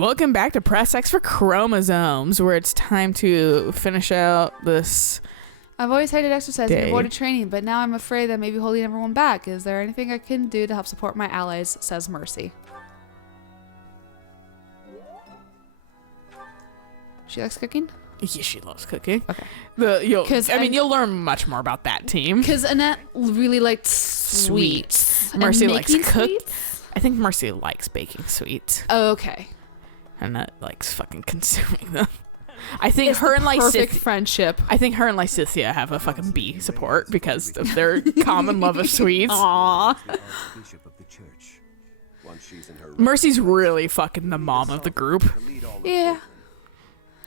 welcome back to Press X for Chromosomes, where it's time to finish out this. I've always hated exercise and Day. avoided training, but now I'm afraid that maybe holding everyone back. Is there anything I can do to help support my allies? Says Mercy. She likes cooking? Yeah, she loves cooking. Okay. You'll learn much more about that team. Because Annette really liked sweets. Mercy And likes making cook. sweets? I think Mercy likes baking sweets. Oh, okay. Annette likes fucking consuming them. I think It's her the and perfect Lysithia. friendship. I think her and Lysithia have a fucking B support because of their common love of sweets. Aww. Mercy's really fucking the mom of the group. Yeah.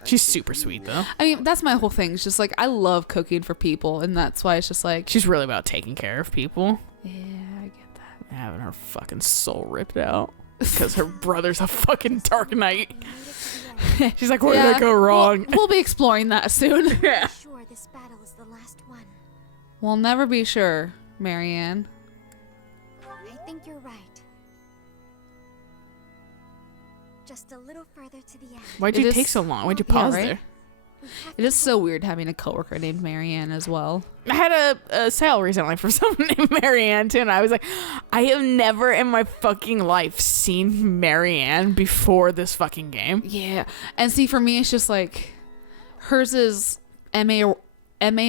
She's super sweet though. I mean, that's my whole thing. It's just like, I love cooking for people, and that's why it's just like... She's really about taking care of people. Yeah, I get that. Having her fucking soul ripped out because her brother's a fucking Dark Knight. She's like, where did I go wrong? We'll be exploring that soon. Yeah. Sure, this battle is the last one. We'll never be sure, Marianne. I think you're right. Just a little further to the end. Why'd It you is- take so long? Why'd you Yeah, pause right? there? It is so weird having a coworker named Marianne as well. I had a sale recently for someone named Marianne too, and I was like, I have never in my fucking life seen Marianne before this fucking game. Yeah. And see, for me, it's just like, hers is Mary and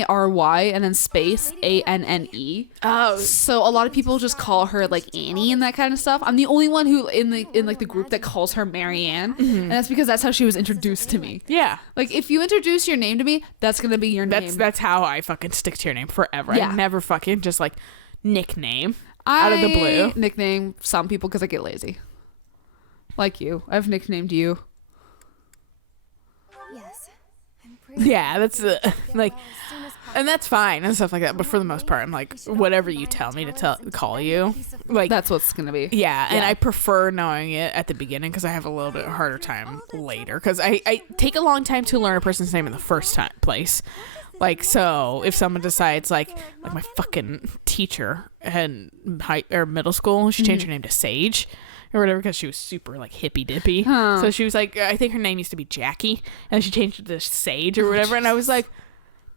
then space ANNE. Oh, So a lot of people just call her like Annie and that kind of stuff. I'm the only one who in the group that calls her Marianne, and that's because that's how she was introduced to me. yeah. Like, if you introduce your name to me, that's gonna be your name. That's how I fucking stick to your name forever. Yeah. I never fucking just like nickname out of the blue. Nickname some people because I get lazy. Like you, I've nicknamed you. Yes. I'm pretty Yeah, that's like, as soon as possible. and that's fine and stuff like that. But for the most part, I'm like, whatever you tell me to call you, like, That's what's gonna be. yeah. And Yeah. I prefer knowing it at the beginning because I have a little bit harder time later because I take a long time to learn a person's name in the first place. Like, so if someone decides like my fucking teacher in middle school, she changed her name to Sage or whatever because she was super like hippy dippy. Huh. So she was like, I think her name used to be Jackie, and she changed it to Sage or whatever. And I was like,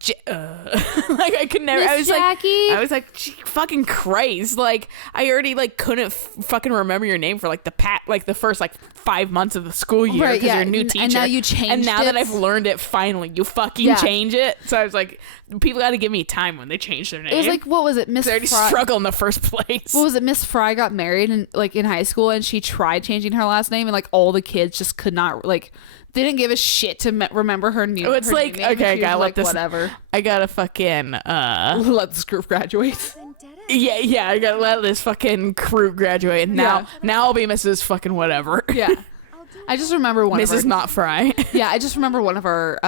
like I could never. Miss Jackie? I was like, fucking Christ! Like I already like couldn't fucking remember your name for like the first like 5 months of the school year Right, because yeah. you're a new teacher. And now you changed And now it. that I've learned it, finally, you fucking Yeah. change it. So I was like, people got to give me time when they change their name. It was like, what was it, Miss they already Fry? struggle in the first place. What was it? Miss Fry got married in high school, and she tried changing her last name, and like all the kids just could not like. They didn't give a shit to remember her new. It's her like, new name, and okay, I she was gotta like, let this. whatever. I gotta fucking Let this group graduate. Vendetta? Yeah, I gotta let this fucking crew graduate. And now I'll be Mrs. fucking whatever. Yeah. I'll do I just remember one of Mrs. our, Not Fry. yeah, I just remember one of our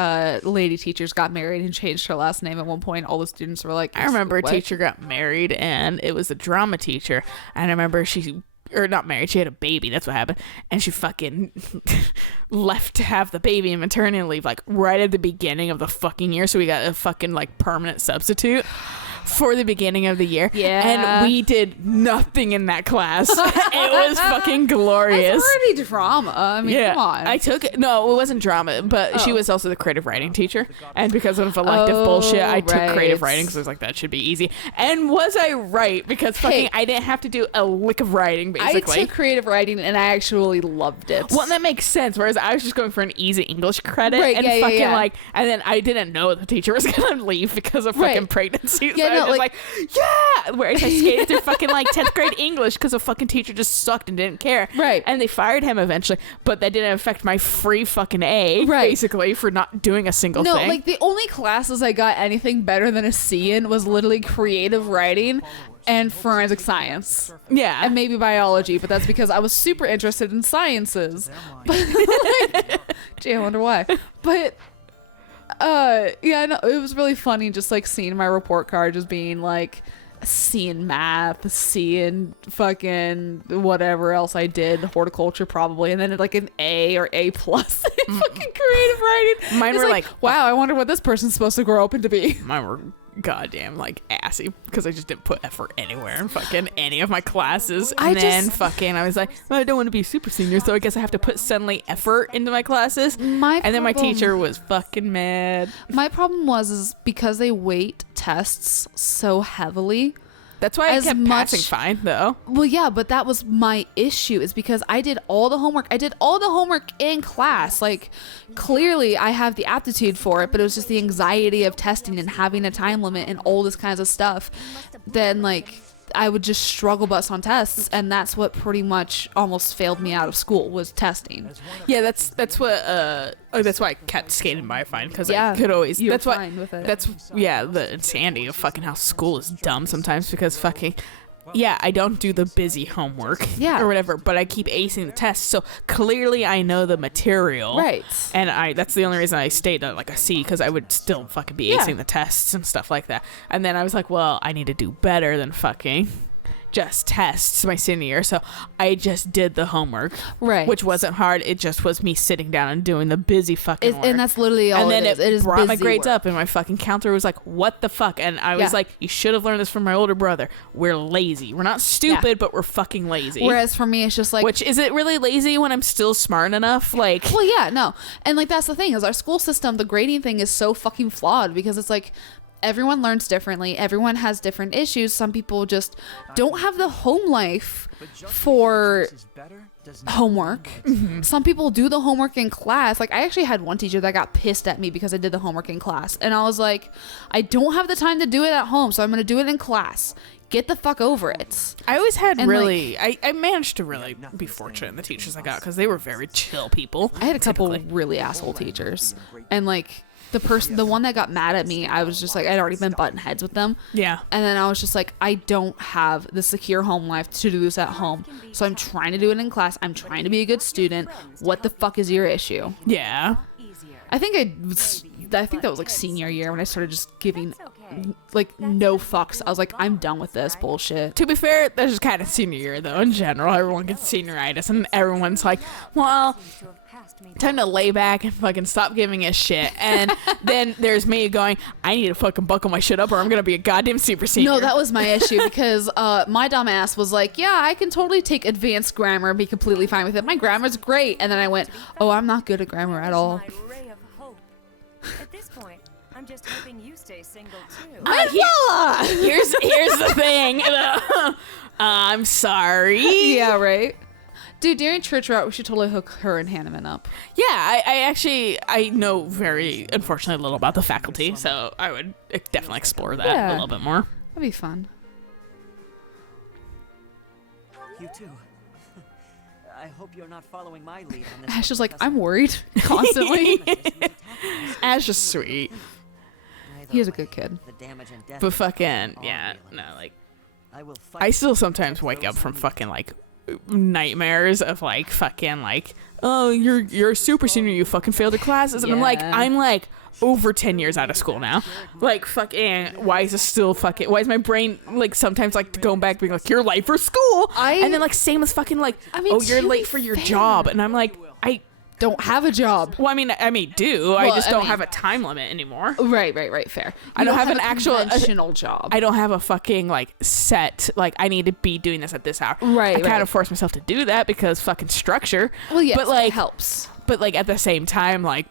lady teachers got married and changed her last name at one point. All the students were like, I remember a "What?" teacher got married, and it was a drama teacher. And I remember or not married, she had a baby. That's what happened. And she fucking left to have the baby in maternity leave, like right at the beginning of the fucking year. So we got a fucking like permanent substitute for the beginning of the year. Yeah. And we did nothing in that class. It was fucking glorious. It's already drama. I mean, come on. I took it. No, it wasn't drama, but she Oh. was also the creative writing teacher. And because of elective Oh, bullshit, I took creative right. writing because I was like, that should be easy. And was I right? Because fucking Hey. I didn't have to do a lick of writing, basically. I took creative writing and I actually loved it. Well, that makes sense. Whereas I was just going for an easy English credit, Right, and yeah, yeah, fucking yeah. like, and then I didn't know the teacher was gonna leave because of fucking Right. pregnancy. Yeah, so I no, was just like- like, yeah. Whereas I skated through fucking like 10th grade English because a fucking teacher just sucked and didn't care. Right. And they fired him eventually, but that didn't affect my free fucking A, Right. basically, for not doing a single No, thing. like the only classes I got anything better than a C in was literally creative writing and forensic science. yeah. And maybe biology, but that's because I was super interested in sciences. But like, gee, I wonder why. But yeah, no, it was really funny just like seeing my report card just being like a C in math, a C in fucking whatever else I did, horticulture probably, and then like an A or A plus in fucking creative writing. Mine It's were like, wow, I wonder what this person's supposed to grow up into be. mine were goddamn like assy because I just didn't put effort anywhere in fucking any of my classes. I And then just- fucking I was like, well, I don't want to be super senior, so I guess I have to put suddenly effort into my classes. And then my teacher was fucking mad. My problem is because they weight tests so heavily. That's why I As kept passing much- fine though. Well, yeah, but that was my issue, is because I did all the homework. I did all the homework in class. Like, clearly I have the aptitude for it, but it was just the anxiety of testing and having a time limit and all this kinds of stuff. Then, like, I would just struggle bus on tests, and that's what pretty much almost failed me out of school, was testing. Yeah, that's what that's why I kept skating by fine because Yeah, I could always. you were That's why. fine with it. That's the insanity of fucking how school is dumb sometimes because fucking. Yeah, I don't do the busy homework Yeah. or whatever, but I keep acing the tests. So clearly I know the material. Right. And that's the only reason I stayed at like a C, because I would still fucking be Yeah. acing the tests and stuff like that. And then I was like, well, I need to do better than fucking just tests my senior year. So I just did the homework. Right. Which wasn't hard. It just was me sitting down and doing the busy fucking work. And that's literally all And then it is. It is brought my busy grades work. up, and my fucking counselor was like, what the fuck? And I was Yeah. like, you should have learned this from my older brother. We're lazy. We're not stupid, but we're fucking lazy. Whereas for me, it's just like, Which, is it really lazy when I'm still smart enough? Like, well, yeah, no. And like, that's the thing, is our school system, the grading thing is so fucking flawed, because it's like everyone learns differently. Everyone has different issues. Some people just don't have the home life for homework. Some people do the homework in class. Like, I actually had one teacher that got pissed at me because I did the homework in class. And I was like, I don't have the time to do it at home, so I'm going to do it in class. Get the fuck over it. I always had And, really, I managed to really be fortunate in the teachers I got because they were very chill people. I had a couple typically. really asshole teachers. And like, the one that got mad at me, I was just like, I'd already been butting heads with them. Yeah. And then I was just like, I don't have the secure home life to do this at home. So I'm trying to do it in class. I'm trying to be a good student. What the fuck is your issue? Yeah. I think that was like senior year when I started just giving like no fucks. I was like, I'm done with this bullshit. To be fair, that's just kind of senior year though. In general, everyone gets senioritis, and everyone's like, well, time to lay back and fucking stop giving a shit. And then there's me going, I need to fucking buckle my shit up or I'm gonna be a goddamn super senior. No, that was my issue, because my dumb ass was like, yeah, I can totally take advanced grammar and be completely fine with it. My grammar's great. And then I went, oh, I'm not good at grammar at all. My ray of hope. At this point, I'm just hoping you stay single too. Here's the thing. I'm sorry. Yeah, right. Dude, during church route, we should totally hook her and Hanneman up. Yeah, I know very, unfortunately, little about the faculty, so I would definitely explore that Yeah. a little bit more. That'd be fun. You too. I hope you're not following my lead on this. Ash is like, I'm worried constantly. Ash is sweet. He is a good kid. The damage and death But fucking, yeah, no, like, I will fight I still sometimes wake up from fucking, like, nightmares of, like, fucking, like, oh, you're a super senior, you fucking failed your classes. And Yeah. I'm like, over 10 years out of school now. Like, fucking, why is my brain, like, sometimes, like, going back being like, you're late for school. And then, like, same as fucking, like, I mean, oh, you're to late be for your fair- job. And I'm like, Don't have a job. I mean, I do. I Well, just I don't mean- have a time limit anymore. Right, fair. I don't have an a actual- conventional job. I don't have a fucking, like, set, like, I need to be doing this at this hour. Right, I kind right. of force myself to do that because fucking structure. Well, yes, but, like, it helps. But, like, at the same time, like,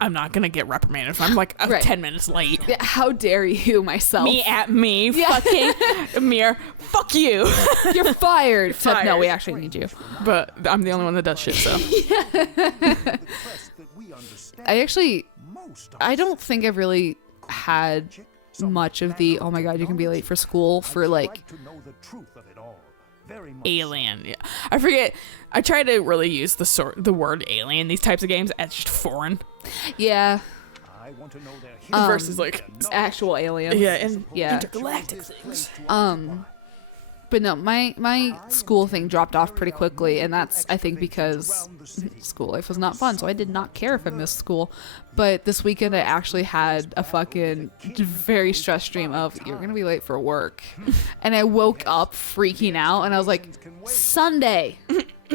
I'm not going to get reprimanded if I'm, like, Right. 10 minutes late. Yeah, how dare you, myself? Me at me, Yeah. fucking Amir, fuck you. You're fired. Except, no, fired. we actually need you. But I'm the only one that does shit, so. I don't think I've really had much of the, oh my god, you can be late for school for, like, Alien. Yeah. I forget. I try to really use the word alien, these types of games, as just foreign. yeah, versus, like, actual aliens. yeah, and Yeah. intergalactic things. But no, my school thing dropped off pretty quickly, and that's, I think, because school life was not fun, so I did not care if I missed school. But this weekend I actually had a fucking very stressed dream of, you're gonna be late for work. And I woke up freaking out, and I was like, Sunday.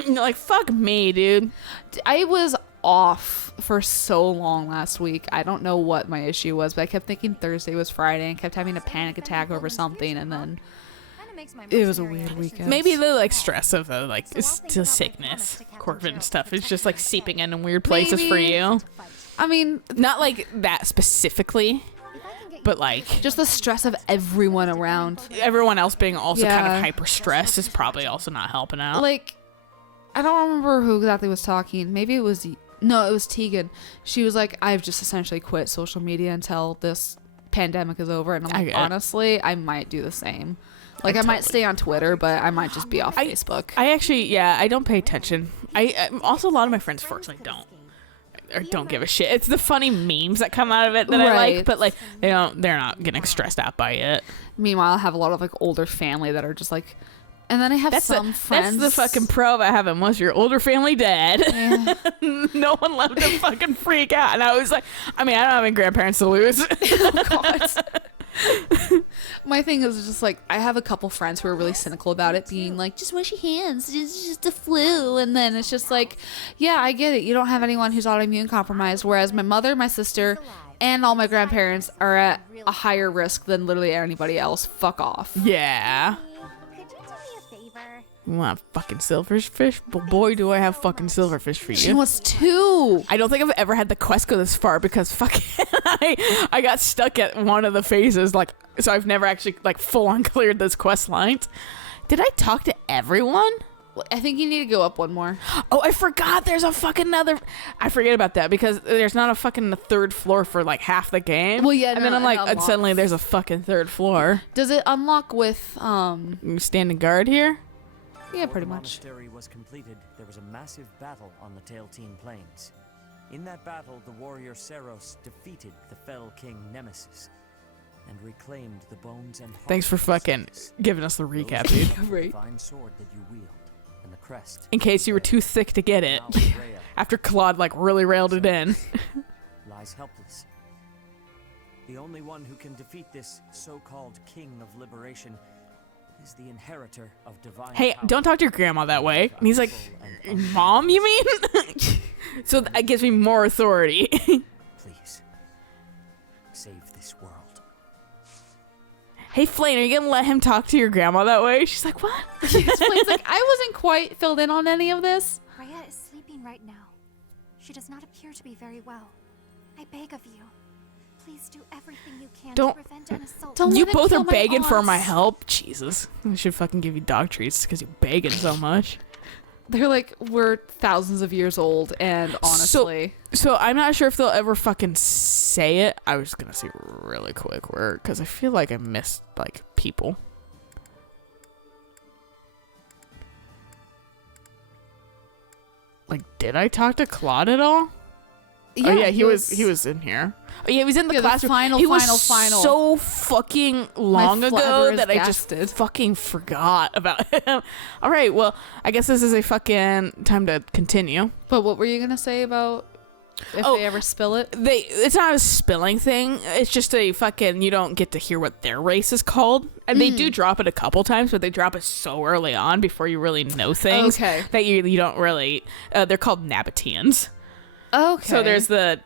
Like, fuck me, dude. I was off for so long last week. I don't know what my issue was, but I kept thinking Thursday was Friday and kept having a panic attack over something, and then it was a weird weekend. Maybe the like stress of the like the sickness, Corbin stuff is just like seeping in weird places for Maybe. you. I mean, Not like that specifically, but like just the stress of everyone around. everyone else being also kind Yeah. of hyper stressed is probably also not helping out. Like, I don't remember who exactly was talking. Maybe it was it was Tegan. She was like, I've just essentially quit social media until this pandemic is over, and I'm I like, get it. honestly, I might do the same. Like, I might stay on Twitter, but I might just be off Facebook. I actually, yeah, I don't pay attention. I also a lot of my friends fortunately don't. Or don't give a shit. It's the funny memes that come out of it that I like, Right. but like they're not getting stressed out by it. Meanwhile, I have a lot of like older family that are just like, and then I have some friends. That's the fucking pro about having most of your older family dead. Yeah. No one let them fucking freak out. And I was like, I mean, I don't have any grandparents to lose. My thing is just like, I have a couple friends who are really cynical about it, being like, just wash your hands, it's just a flu. And then it's just like, yeah, I get it. You don't have anyone who's autoimmune compromised. Whereas my mother, my sister, and all my grandparents are at a higher risk than literally anybody else. Fuck off. Yeah. Could you do me a favor? You want fucking silverfish? But boy, do I have fucking silverfish for She you. wants two. I don't think I've ever had the quest go this far because fucking I got stuck at one of the phases, like, so I've never actually like full on cleared those quest lines. Did I talk to everyone? I think you need to go up one more. Oh, I forgot there's a fucking another. I forget about that because there's not a fucking third floor for like half the game. Well, yeah, and no, then I'm it like, unlocks. suddenly there's a fucking third floor. Does it unlock with, You standing guard here? yeah, Before pretty the much. monastery was completed, there was a massive battle on the Tailteen Plains. In that battle, the warrior Seros defeated the fell king Nemesis and reclaimed the bones and Thanks for heart of fucking Nemesis. giving us the Those recap, who dude. held the Right. divine sword that you wield and the crest. In case you were too thick to get it. Now Rhea After Claude like really railed it in. lies helpless. The only one who can defeat this so-called king of liberation is the inheritor of divine Hey, power. don't talk to your grandma that way. And he's like, Mom, you mean? So that gives me more authority. Please save this world. Hey, Flane, are you gonna let him talk to your grandma that way? She's like, what? She explains like, I wasn't quite filled in on any of this. Rhea is sleeping right now. She does not appear to be very well. I beg of you, please do everything you can Don't- to prevent an assault. Don't You let him both kill are my begging for my aunts. help. Jesus. I should fucking give you dog treats because you're begging so much. They're like, we're thousands of years old, and honestly, So I'm not sure if they'll ever fucking say it. I was gonna say really quick where, because I feel like I missed like people. Like, did I talk to Claude at all? Oh yeah, he was in here. Oh yeah, he was in the Yeah, the classroom. final, he was final. so fucking long ago flabber is that I just gasted. fucking forgot about him. All right, well, I guess this is a fucking time to continue. But what were you gonna say about if Oh. they ever spill it? It's not a spilling thing. It's just a fucking, you don't get to hear what their race is called. And they do drop it a couple times, but they drop it so early on before you really know things Okay. that you don't really, they're called Nabateans. Okay. So there's the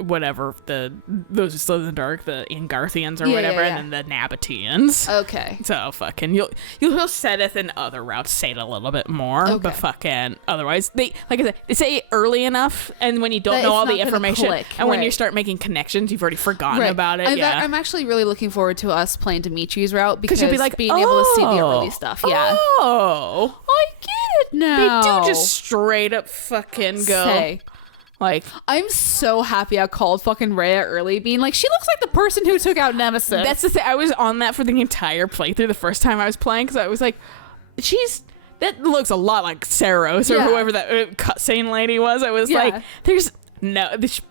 whatever, those who still in the dark, the Ingarthians or Yeah, whatever, yeah, and then the Nabateans. Okay. So fucking you'll Setheth and other routes say it a little bit more, Okay. but fucking otherwise they, like I said, they say it early enough, and when you don't That know it's all not the gonna information, click, and when you right. start making connections, you've already forgotten Right. about it. I'm actually really looking forward to us playing Dimitri's route because you'll be like, being able to see the "Oh, ability stuff. Yeah. Oh, I get it now. they do just straight up fucking go. Say. Like, I'm so happy I called fucking Rhea early, being like, she looks like the person who took out Nemesis. that's the thing. I was on that for the entire playthrough the first time I was playing because I was like, that looks a lot like Saros or Yeah. whoever that cutscene lady was. I was Yeah. like, she's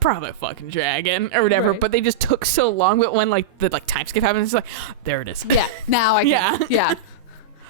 probably a fucking dragon or whatever, Right. but they just took so long. But when like the time skip happens, it's like, there it is. Yeah. Now I can. Yeah. Yeah.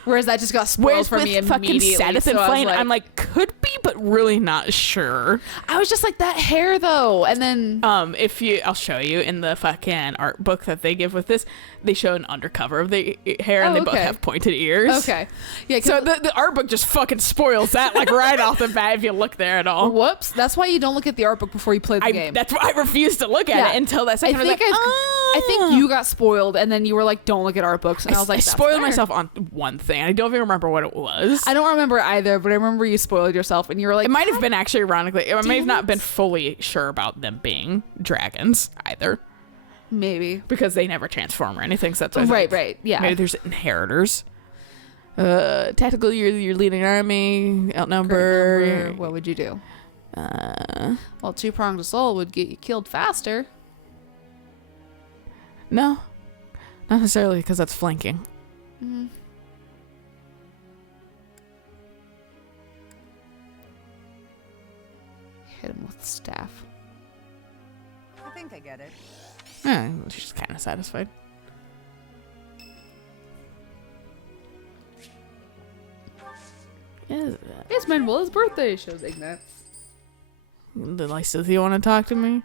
Whereas that just got spoiled Whereas for me with fucking immediately. Sadith so and I was Flame, I'm like, could be, but really not sure. I was just like, that hair though. And then I'll show you in the fucking art book that they give with this, they show an undercover of the hair, and they both have pointed ears. Okay. Yeah. So the art book just fucking spoils that, like, right off the bat if you look there at all. Whoops. That's why you don't look at the art book before you play the game. That's why I refused to look at it until that second. I think you got spoiled, and then you were like, don't look at art books. And I was like, I spoiled myself on one thing. I don't even remember what it was. I don't remember either, but I remember you spoiled yourself, and you were like, it might have been actually ironically. I may have not been fully sure about them being dragons either. Maybe. Because they never transform or anything. So that's why right. Yeah. Maybe there's inheritors. Tactical, you're leading an army, outnumber. What would you do? Well, two-pronged assault would get you killed faster. No. Not necessarily, because that's flanking. Mm. Hit him with the staff. I think I get it. Yeah, she's kind of satisfied. It's Manuela's birthday, shows Ignat. Did Lysithia want to talk to me?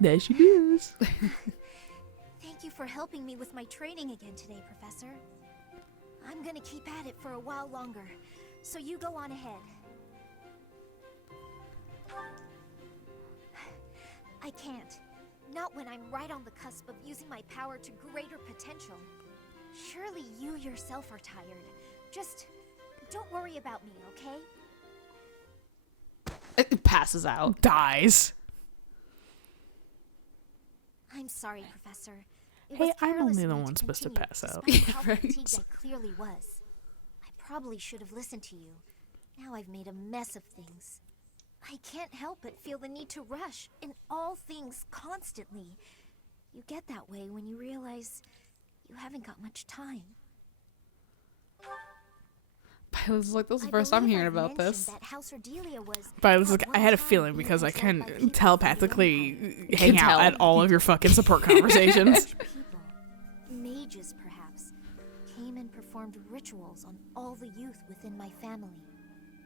There she is. Thank you for helping me with my training again today, Professor. I'm gonna keep at it for a while longer, so you go on ahead. I can't. Not when I'm right on the cusp of using my power to greater potential. Surely you yourself are tired. Just don't worry about me, okay? It passes out. Dies. I'm sorry, Professor. It Hey, was I'm careless only of the me one to supposed to continue, pass out. despite how Right. fatigued I clearly was. I probably should have listened to you. Now I've made a mess of things. I can't help but feel the need to rush in all things constantly. You get that way when you realize you haven't got much time. This is like, this is the first I'm hearing about this. But I was like, I had a feeling because I can telepathically hang out tell. at all of your fucking support conversations. People, mages perhaps, came and performed rituals on all the youth within my family.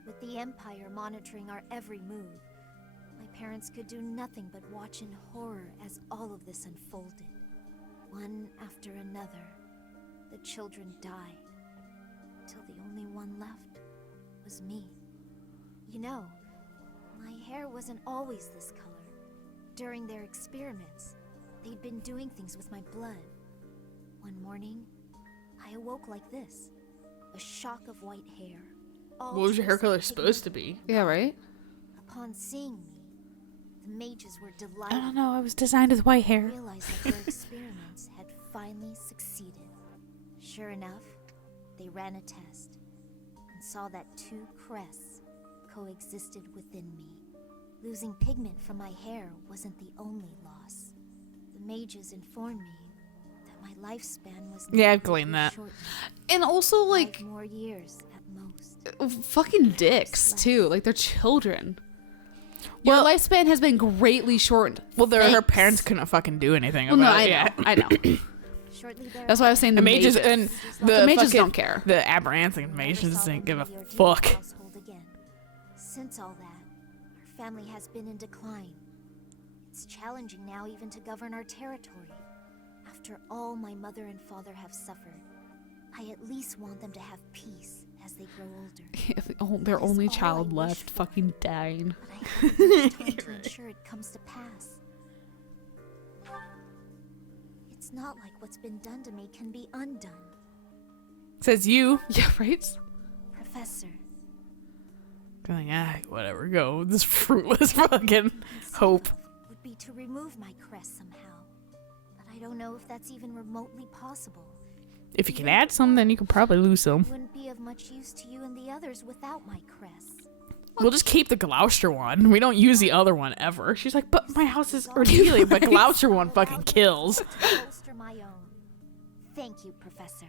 With the Empire monitoring our every move, my parents could do nothing but watch in horror as all of this unfolded. One after another, the children died, till the only one left was me. You know, my hair wasn't always this color. During their experiments, they'd been doing things with my blood. One morning, I awoke like this, a shock of white hair. What was your hair color supposed to be? Yeah, right? Upon seeing me, the mages were delighted. I don't know. I was designed with white hair. Realized that their experiments had finally succeeded. Sure enough, they ran a test and saw that two crests coexisted within me. Losing pigment from my hair wasn't the only loss. The mages informed me that my lifespan was Yeah, I've gleaned that. shortened. And also, like, 5 more years at most. fucking dicks, too. Like, they're children. Your lifespan has been greatly shortened. Well, her Thanks. parents couldn't fucking do anything Well, no, about I it. know. Yeah. I know. Shortly That's why I was saying the mages. and The mages fucking- don't care. The Aberranthic mages saw didn't the give a Lilia fuck. household again. Since all that, our family has been in decline. It's challenging now even to govern our territory. After all my mother and father have suffered, I at least want them to have peace as they grow older. Their That is only all I child wish left for. fucking dying. But I haven't much time to ensure it comes to pass. It's not like what's been done to me can be undone. Says you. Yeah, right? Professor, Going, whatever, go. This fruitless fucking hope. would be to remove my crest somehow. But I don't know if that's even remotely possible. If you can add some, then you can probably lose some. It wouldn't be of much use to you and the others without my crest. We'll just keep the Gloucester one. We don't use the other one ever. She's like, but my house is Ordelia, but Gloucester one fucking kills. To bolster my own. Thank you, Professor.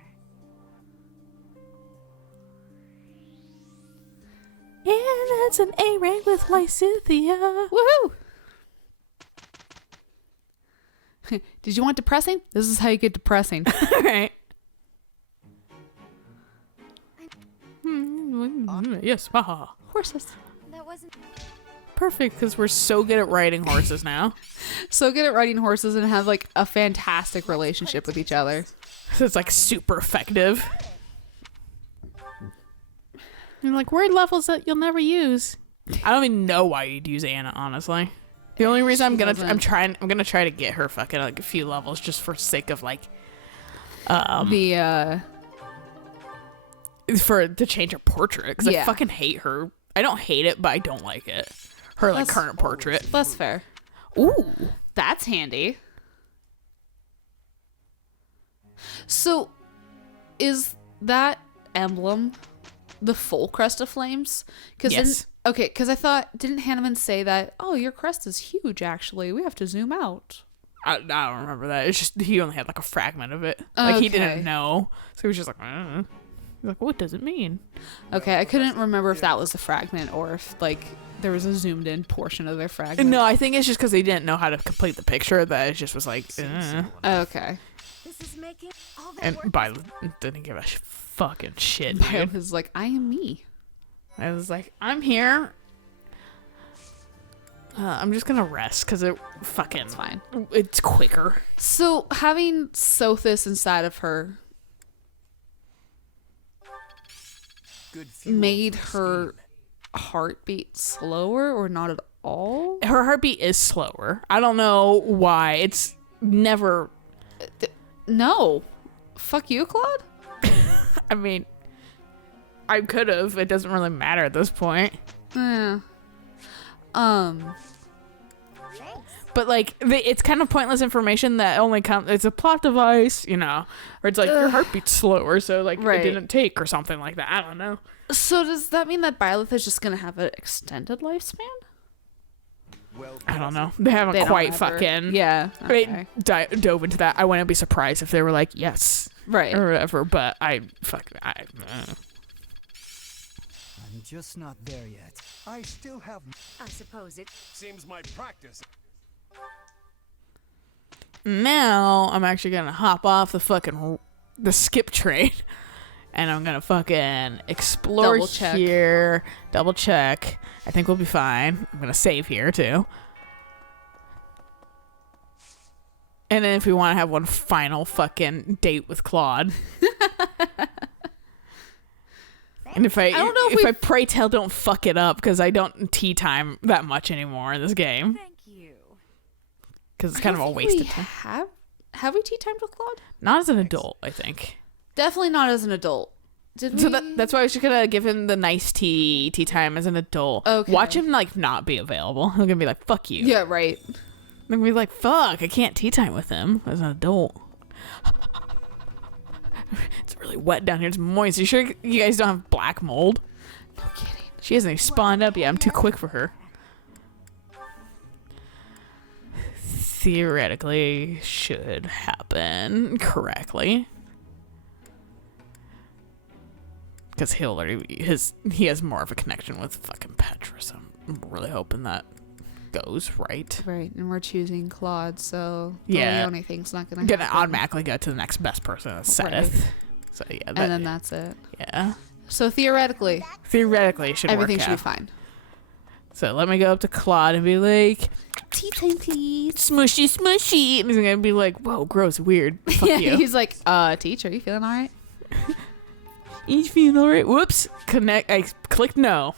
Yeah, that's an A rank with Lysithia. Woohoo! Did you want depressing? This is how you get depressing. All right. Yes, haha. Horses. That wasn't. Perfect, because we're so good at riding horses now. So good at riding horses and have like a fantastic relationship with each other. So it's like super effective. And like word levels that you'll never use. I don't even know why you'd use Anna, honestly. The only reason I'm gonna try to get her fucking like a few levels just for sake of like The to change her portrait because Yeah. I fucking hate her. I don't hate it, but I don't like it. Her like current portrait. that's fair. Ooh. That's handy. So, is that emblem the full crest of flames? Yes. Because I thought, didn't Hanneman say that, oh, your crest is huge, actually. We have to zoom out. I don't remember that. It's just he only had like a fragment of it. Like he Okay. didn't know, so he was just like, He's like, what does it mean? Okay, I couldn't remember if that was the fragment or if, like, there was a zoomed in portion of their fragment. No, I think it's just because they didn't know how to complete the picture that it just was like, Okay. This is making all that and work. Violet didn't give a fucking shit, Violet dude. was like, I am me. I was like, I'm here. I'm just gonna rest because it fucking It's fine. It's quicker. So, having Sothis inside of her Good fuel made for the her scheme. heartbeat slower or not at all? Her heartbeat is slower. I don't know why. It's never. No. Fuck you, Claude? I mean, I could have. It doesn't really matter at this point. Yeah. Thanks. But like, it's kind of pointless information that only comes. It's a plot device, you know, or it's like your heartbeat's slower, so like Right. it didn't take or something like that. I don't know. So does that mean that Byleth is just gonna have an extended lifespan? Well, I don't know. They haven't They don't quite ever- fucking. Yeah. Okay. Dove into that. I wouldn't be surprised if they were like yes Right. or whatever. But I'm just not there yet. I still have. I suppose it. Seems my practice. now I'm actually gonna hop off the skip train, and I'm gonna fucking explore Double check. here. Double check. I think we'll be fine. I'm gonna save here too. And then if we want to have one final fucking date with Claude. And if I don't know if if I pray tell don't fuck it up because I don't tea time that much anymore in this game Thank you. because it's kind of a waste of time. Have we tea timed with Claude? Not as an adult, I think. Definitely not as an adult. Did we? So that's why I was just gonna give him the nice tea time as an adult. Okay. Watch him like not be available. He's gonna be like, "Fuck you." Yeah, right. I'm gonna be like, "Fuck, I can't tea time with him as an adult." It's really wet down here. It's moist. You sure you guys don't have black mold? No kidding. She hasn't even spawned up yet. I'm too quick for her. Theoretically, should happen correctly. Because he has more of a connection with fucking Petra, so I'm really hoping that goes right. Right, and we're choosing Claude, so Yeah. the only thing's not gonna I'm gonna happen. automatically go to the next best person, that's Seth. Right. So yeah, And then that's it. yeah. So theoretically, Theoretically, it should everything work should be out. fine. So let me go up to Claude and be like, tea time, please. Smushy, smushy. And he's gonna be like, whoa, gross, weird. Fuck Yeah, you. he's like, teacher, you feeling all right? You feeling alright? Whoops. I clicked no.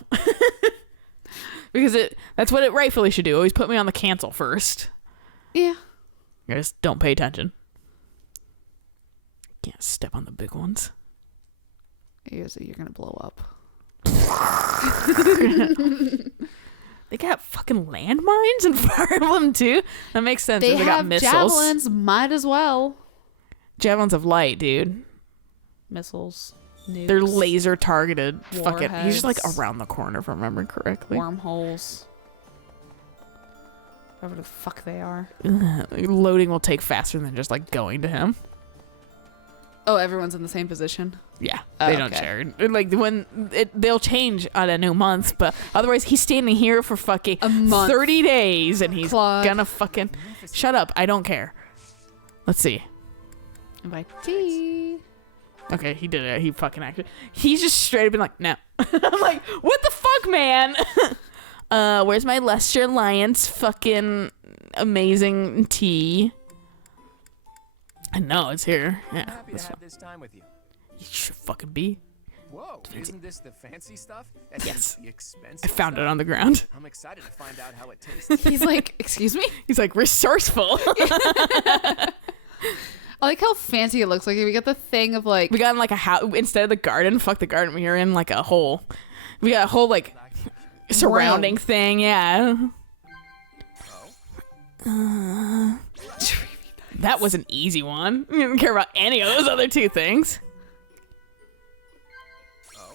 Because that's what it rightfully should do. Always put me on the cancel first. Yeah. You guys don't pay attention. Can't step on the big ones. You're gonna blow up. They got fucking landmines in Fire Emblem too? That makes sense. They They got have missiles. javelins, might as well. Javelins of light, dude. Missiles, nukes, They're laser targeted. Fucking, he's just like Warheads. around the corner if I remember correctly. wormholes. Whatever the fuck they are. Ugh. Loading will take faster than just like going to him. Oh, everyone's in the same position. Yeah, Oh, they don't okay. share. Like they'll change on a new month, but otherwise he's standing here for fucking A month. 30 days, and he's Claude. gonna fucking shut up. I don't care. Let's see. Invite tea. Okay, he did it. He fucking acted. He's just straight up been like, no. I'm like, what the fuck, man? Where's my Lester Alliance fucking amazing tea? I know it's here. I'm Yeah, happy that's to fine. have this time with you. You should fucking be. Whoa, isn't this the fancy stuff? As Yes. in the expensive I found stuff? it on the ground. I'm excited to find out how it tastes. He's like, excuse me? He's like resourceful. I like how fancy it looks. Like we got the thing of like, We got in like a house instead of the garden. Fuck the garden. We were in like a whole. We got a whole like surrounding Room. thing. Yeah. Oh, That was an easy one. We didn't care about any of those other two things. oh.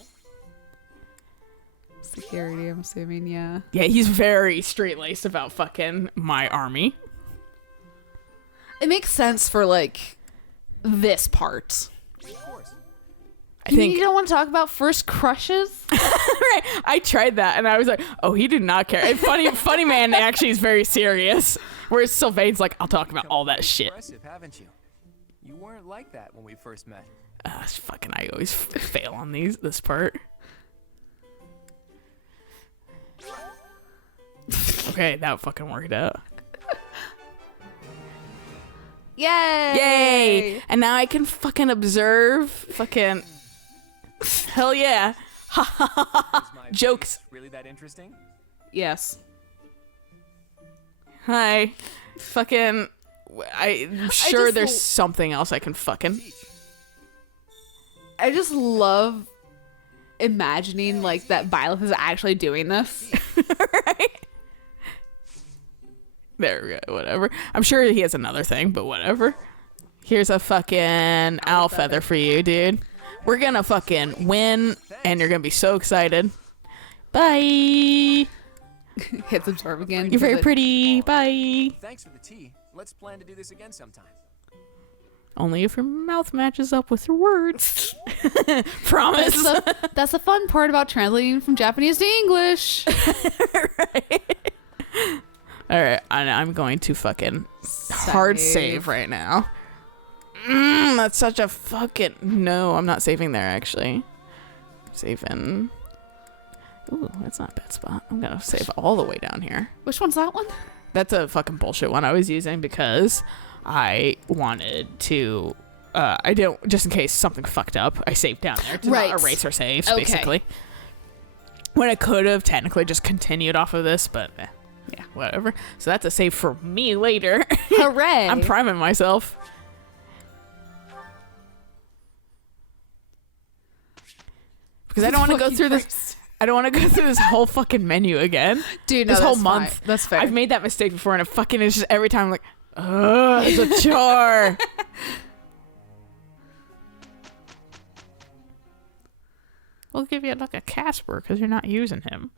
security, I'm assuming, yeah. Yeah, he's very straight laced about fucking my army. It makes sense for like this part. Of course. I think You don't want to talk about first crushes? right. I tried that and I was like, oh, he did not care. And funny man actually is very serious. Whereas Sylvain's like, I'll talk about all that shit. Impressive, haven't you? You weren't like that when we first met. Fucking, I always fail on this part. Okay, that fucking worked out. Yay! Yay! And now I can fucking observe. Fucking. Hell yeah. Is my Jokes. face really that interesting? Yes. Hi. Fucking. I'm sure just there's l- something else I can fucking. Teach. I just love imagining like that Violet is actually doing this. Right? There we go. Whatever. I'm sure he has another thing, but whatever. Here's a fucking owl feather for you, dude. We're gonna fucking win, and you're gonna be so excited. Bye. Hits absorb again. You're very because it- pretty. Bye. Thanks for the tea. Let's plan to do this again sometime. Only if your mouth matches up with your words. Promise. That's the fun part about translating from Japanese to English. All right, I'm going to fucking hard save right now. That's such a fucking no. I'm not saving there actually. Saving. Ooh, that's not a bad spot. I'm gonna save all the way down here. Which one's that one? That's a fucking bullshit one I was using because I wanted to. I don't, just in case something fucked up. I saved down there to Right. not erase our saves, Okay. basically. When I could have technically just continued off of this, but yeah, whatever. So that's a save for me later. Hooray! I'm priming myself. Because I don't want to go Fucking through this. Christ. I don't want to go through this whole fucking menu again. Dude, no, this whole that's month. fine. That's fair. I've made that mistake before, and it fucking is just every time I'm like, ugh, it's a chore. We'll give you like a Casper because you're not using him.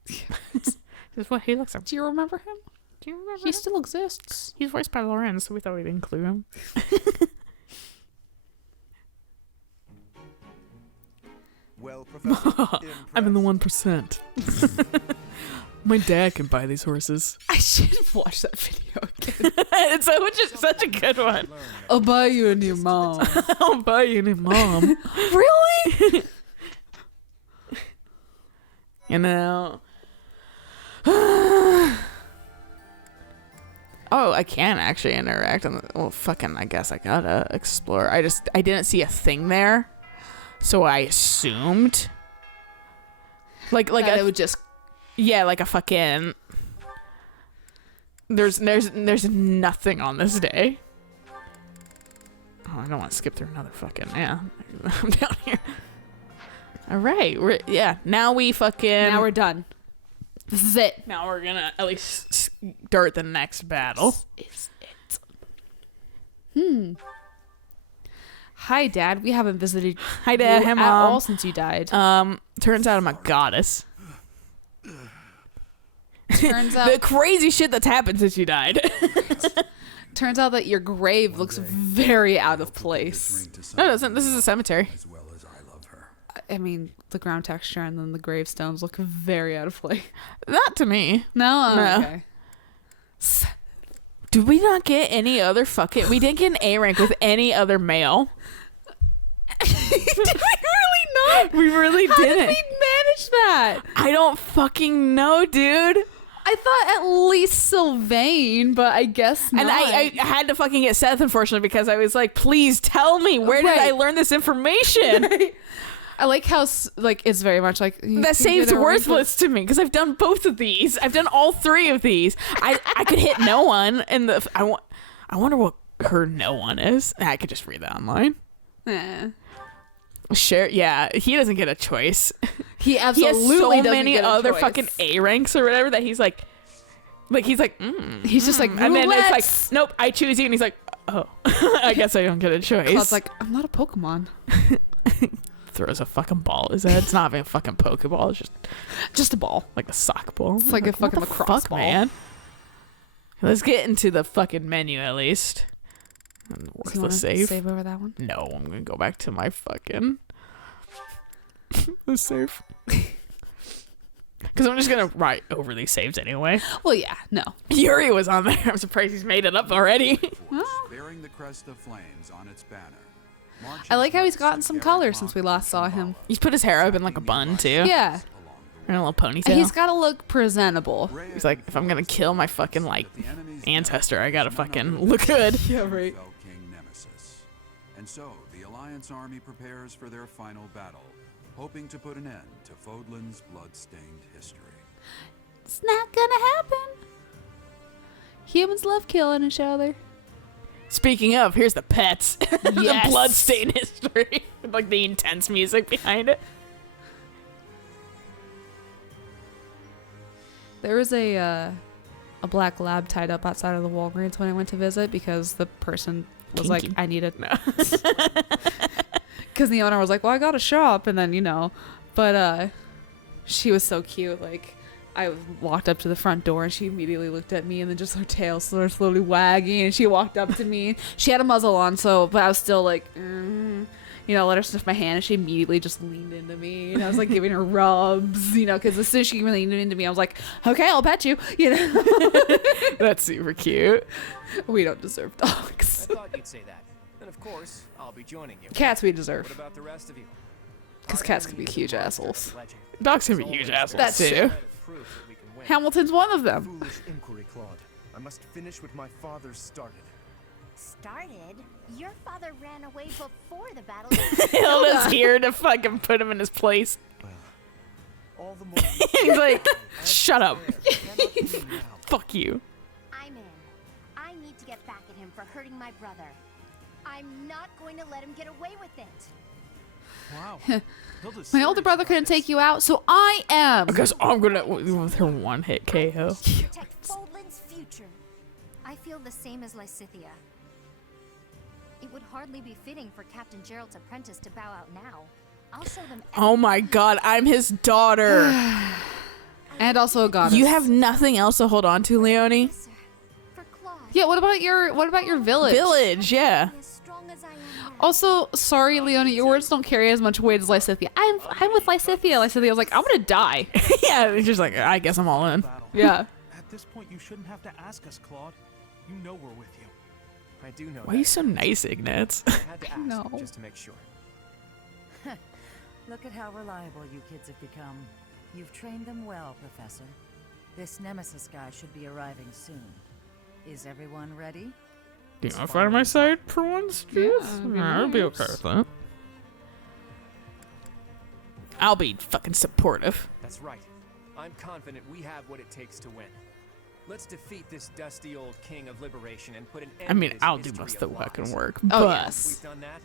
This is what he looks like. Do you remember him? Do you remember He him? still exists. He's voiced by Lorenz, so we thought we'd include him. Well, Professor, I'm in the impressed? 1%. My dad can buy these horses. I should watch that video again. It's such a good one. I'll buy you a new mom. I'll buy you a new mom. Really? You know. Oh, I can actually interact on the. Well, fucking, I guess I gotta explore. I didn't see a thing there, so I assumed. Like That a, it would just. yeah, like a fucking. There's nothing on this day. Oh, I don't want to skip through another fucking. Yeah, I'm down here. All right, now we fucking. Now we're done. This is it. Now we're gonna at least start the next battle. Is it? Hi, Dad. We haven't visited Hi, Dad. you Hi, at Mom. all since you died. Turns out I'm a goddess. Turns The out, crazy shit that's happened since you died. turns out that your grave looks very out of place. No, it doesn't. This is a cemetery. As well as I love her. I mean, the ground texture and then the gravestones look very out of place. Not to me. No, No. okay. Did we not get any other fucking? We didn't get an A rank with any other male. Did we really not? We really How didn't. did we manage that? I don't fucking know, dude. I thought at least Sylvain, but I guess not. And I had to fucking get Seth, unfortunately, because I was like, please tell me, where did I Right. learn this information? I like how it's very much like That seems worthless to me because I've done both of these. I've done all three of these. I could hit no one, and I wonder what her no one is. I could just read that online. Sure, yeah, he doesn't get a choice. He He absolutely has so doesn't many get a other choice. fucking A ranks or whatever that he's like He's just like, and then it's like, "Let's." nope, I choose you, and he's like, oh, I guess I don't get a choice. Claude's like, I'm not a Pokemon. Throws a fucking ball at his head. It's not even a fucking Pokeball. It's Just a ball. like a sock ball. It's like a fucking what the lacrosse fuck, ball. man. Let's get into the fucking menu at least. Do you Worthless wanna save. save over that one? No, I'm gonna go back to my fucking the save. Because I'm just gonna write over these saves anyway. Well, yeah, no. Yuri was on there. I'm surprised he's made it up already. Bearing the crest of flames on its banner. I like how he's gotten some color since we last saw him. He's put his hair up in like a bun too. Yeah. And a little ponytail. He's got to look presentable. He's like, if I'm gonna kill my fucking like ancestor, I gotta fucking look good. Yeah, right. King Nemesis. And so the Alliance army prepares for their final battle, hoping to put an end to Fodlan's blood-stained history. It's not gonna happen. Humans love killing each other. Speaking of, here's the pets. The Yes. bloodstained history. With like the intense music behind it. There was a black lab tied up outside of the Walgreens when I went to visit because the person was Kinky. like, I need it. Because the owner was like, well, I got a shop. And then, but she was so cute. Like, I walked up to the front door and she immediately looked at me and then just her tail started slowly wagging and she walked up to me. She had a muzzle on, but I was still like, let her sniff my hand and she immediately just leaned into me and I was like giving her rubs, because as soon as she leaned into me, I was like, okay, I'll pet you, That's super cute. We don't deserve dogs. I thought you'd say that. And of course, I'll be joining you. Cats we What deserve. about the rest of you? Because cats can be huge assholes. Dogs can be huge assholes That's too. Hamilton's one of them. Foolish inquiry, Claude. I must finish what my father started. Started? Your father ran away before the battle. Hilda's here to fucking put him in his place. All the more He's like, shut up. cannot be now. Fuck you. I'm in. I need to get back at him for hurting my brother. I'm not going to let him get away with it. Wow. My older brother couldn't take you out, so I am. Because I'm gonna with her one hit KO. Protect Fodlan's future. I feel the same as Lysithea. It would hardly be fitting for Captain Gerald's apprentice to bow out now. I'll show them. Oh my god, I'm his daughter. And also a goddess. You have nothing else to hold on to, Leonie? For Claude. Yeah, what about your village? Village, yeah. As strong as I am now. Also, sorry, Leonie, your words don't carry as much weight as Lysithea. I'm with Lysithea. Lysithea was like, I'm gonna die. Yeah, it's just like, I guess I'm all in. Battle. Yeah. At this point, you shouldn't have to ask us, Claude. You know we're with you. I do know Why are you that. so nice, Ignatz? I had to ask know. just to make sure. Look at how reliable you kids have become. You've trained them well, Professor. This Nemesis guy should be arriving soon. Is everyone ready? Do you want to fight on my side for once? Yeah, I'll be okay with that. I'll be fucking supportive. That's right. I'm confident we have what it takes to win. Let's defeat this dusty old king of liberation and put an end I mean, to this I'll do history most of the lies. fucking work, Oh, but yes. We've done that.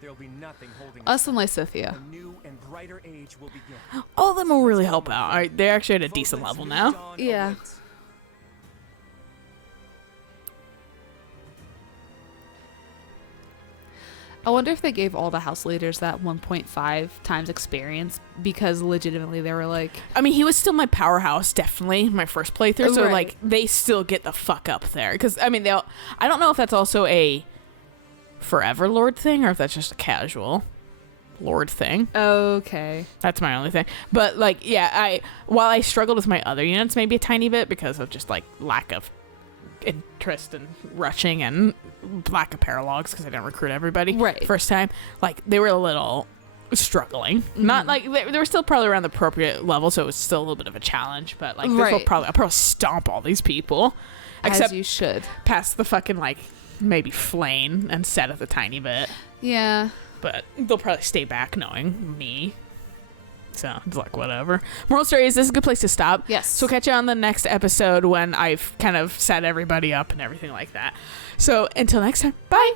There'll be nothing holding Us and back. Lysithea. A new and brighter age will begin. all of them will really help out. They're actually at a decent Fodlan's level new now. dawn Yeah. awaits. I wonder if they gave all the house leaders that 1.5 times experience because legitimately they were like, I mean, he was still my powerhouse, definitely my first playthrough. So Right. like, they still get the fuck up there. Because I mean, I don't know if that's also a forever lord thing or if that's just a casual lord thing. okay. That's my only thing. But like, yeah, while I struggled with my other units maybe a tiny bit because of just like lack of interest in rushing and lack of paralogs because I didn't recruit everybody Right. first time. Like they were a little struggling. Not like they were still probably around the appropriate level, so it was still a little bit of a challenge. But like this will Right. I'll probably stomp all these people, As except you should. past the fucking like maybe flame and set it a tiny bit. Yeah. But they'll probably stay back knowing me. So it's like whatever. Moral story is this is a good place to stop. Yes. So we'll catch you on the next episode when I've kind of set everybody up and everything like that. So until next time, bye.